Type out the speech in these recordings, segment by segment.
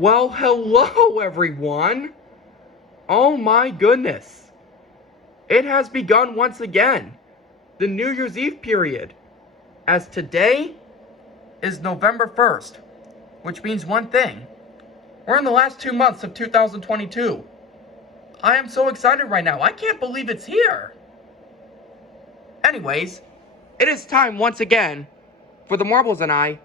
Well, hello everyone! Oh my goodness! It has begun once again, the New Year's Eve period, as today is November 1st, which means one thing. We're in the last 2 months of 2022. I am so excited right now, I can't believe it's here! Anyways, it is time once again for the Marbles and I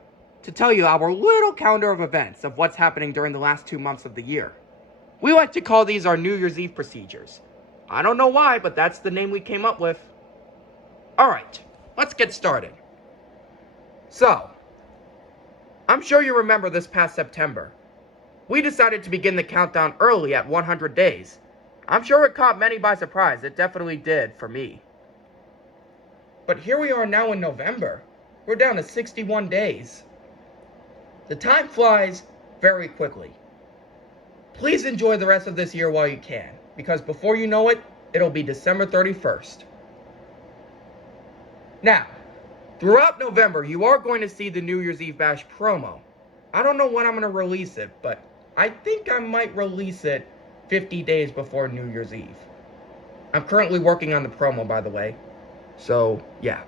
to tell you our little calendar of events of what's happening during the last 2 months of the year. We like to call these our New Year's Eve procedures. I don't know why, but that's the name we came up with. Alright, let's get started. So, I'm sure you remember this past September. We decided to begin the countdown early at 100 days. I'm sure it caught many by surprise. It definitely did for me. But here we are now in November. We're down to 61 days. The time flies very quickly. Please enjoy the rest of this year while you can, because before you know it, it'll be December 31st. Now, throughout November, you are going to see the New Year's Eve Bash promo. I don't know when I'm going to release it, but I think I might release it 50 days before New Year's Eve. I'm currently working on the promo, by the way. So, yeah.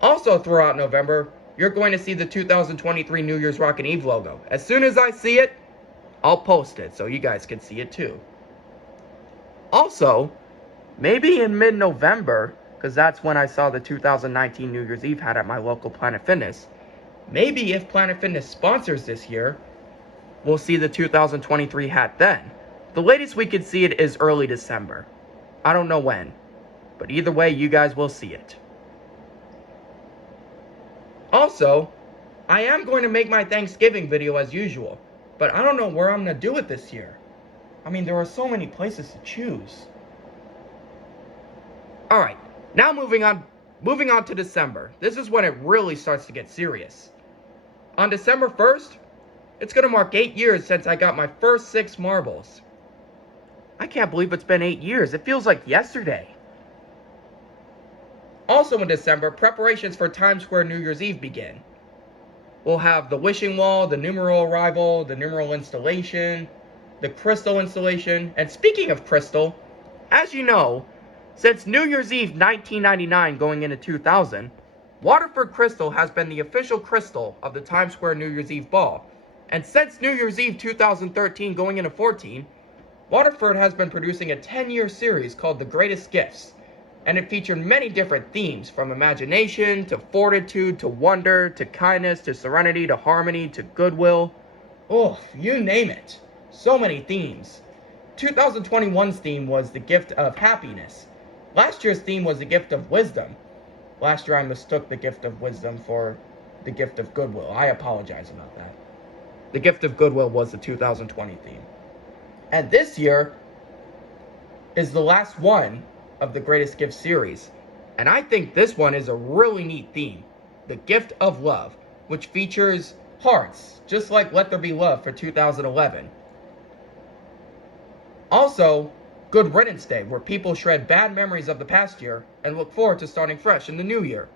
Also throughout November, you're going to see the 2023 New Year's Rockin' Eve logo. As soon as I see it, I'll post it so you guys can see it too. Also, maybe in mid-November, because that's when I saw the 2019 New Year's Eve hat at my local Planet Fitness, maybe if Planet Fitness sponsors this year, we'll see the 2023 hat then. The latest we could see it is early December. I don't know when, but either way, you guys will see it. Also, I am going to make my Thanksgiving video as usual, but I don't know where I'm going to do it this year. I mean, there are so many places to choose. Alright, now moving on to December. This is when it really starts to get serious. On December 1st, it's going to mark 8 years since I got my first 6 marbles. I can't believe it's been 8 years. It feels like yesterday. Also in December, preparations for Times Square New Year's Eve begin. We'll have the wishing wall, the numeral arrival, the numeral installation, the crystal installation. And speaking of crystal, as you know, since New Year's Eve 1999 going into 2000, Waterford Crystal has been the official crystal of the Times Square New Year's Eve ball. And since New Year's Eve 2013 going into 14, Waterford has been producing a 10-year series called The Greatest Gifts. And it featured many different themes, from imagination, to fortitude, to wonder, to kindness, to serenity, to harmony, to goodwill. Oh, you name it. So many themes. 2021's theme was the gift of happiness. Last year's theme was the gift of wisdom. Last year I mistook the gift of wisdom for the gift of goodwill. I apologize about that. The gift of goodwill was the 2020 theme. And this year is the last one of the Greatest Gift series, and I think this one is a really neat theme, the gift of love, which features hearts, just like Let There Be Love for 2011. Also, Good Riddance Day, where people shred bad memories of the past year and look forward to starting fresh in the new year.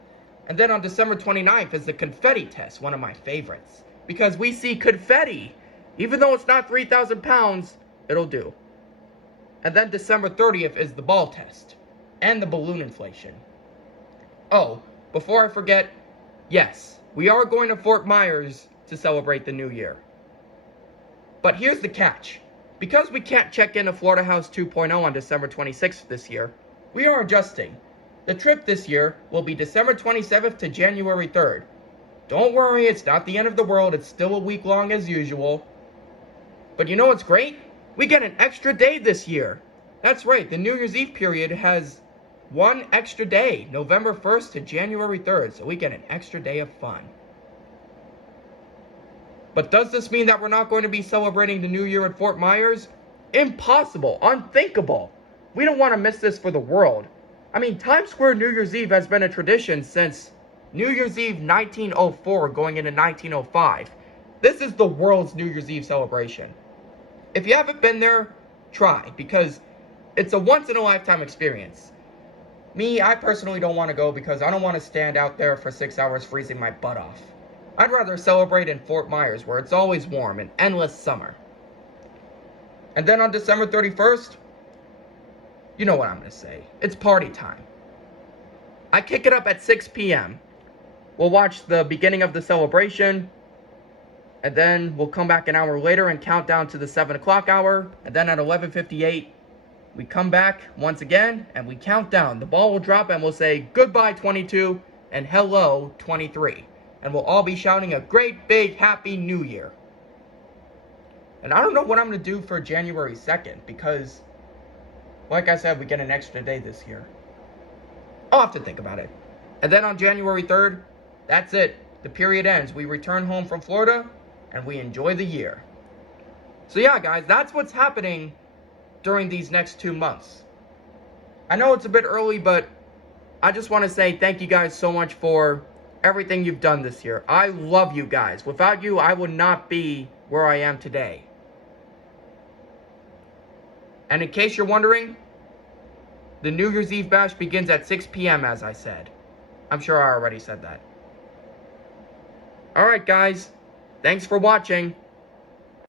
And then on December 29th is the confetti test, one of my favorites, because we see confetti. Even though it's not 3,000 pounds, it'll do. And then December 30th is the ball test and the balloon inflation. Oh, before I forget, yes, we are going to Fort Myers to celebrate the new year. But here's the catch. Because we can't check into Florida House 2.0 on December 26th this year, we are adjusting. The trip this year will be December 27th to January 3rd. Don't worry, it's not the end of the world, it's still a week long as usual. But you know what's great? We get an extra day this year. That's right, the New Year's Eve period has one extra day, November 1st to January 3rd, so we get an extra day of fun. But does this mean that we're not going to be celebrating the New Year at Fort Myers? Impossible, unthinkable. We don't want to miss this for the world. I mean, Times Square New Year's Eve has been a tradition since New Year's Eve 1904 going into 1905. This is the world's New Year's Eve celebration. If you haven't been there, try, because it's a once-in-a-lifetime experience. Me, I personally don't want to go because I don't want to stand out there for 6 hours freezing my butt off. I'd rather celebrate in Fort Myers, where it's always warm and endless summer. And then on December 31st, you know what I'm going to say. It's party time. I kick it up at 6 p.m. We'll watch the beginning of the celebration, and then we'll come back an hour later and count down to the 7 o'clock hour. And then at 11:58, we come back once again, and we count down. The ball will drop, and we'll say goodbye 22 and hello 23. And we'll all be shouting a great big happy new year. And I don't know what I'm going to do for January 2nd, because, like I said, we get an extra day this year. I'll have to think about it. And then on January 3rd, that's it. The period ends. We return home from Florida, and we enjoy the year. So yeah, guys, that's what's happening during these next 2 months. I know it's a bit early, but I just want to say thank you guys so much for everything you've done this year. I love you guys. Without you, I would not be where I am today. And in case you're wondering, the New Year's Eve bash begins at 6 p.m. as I said. I'm sure I already said that. Alright guys, thanks for watching.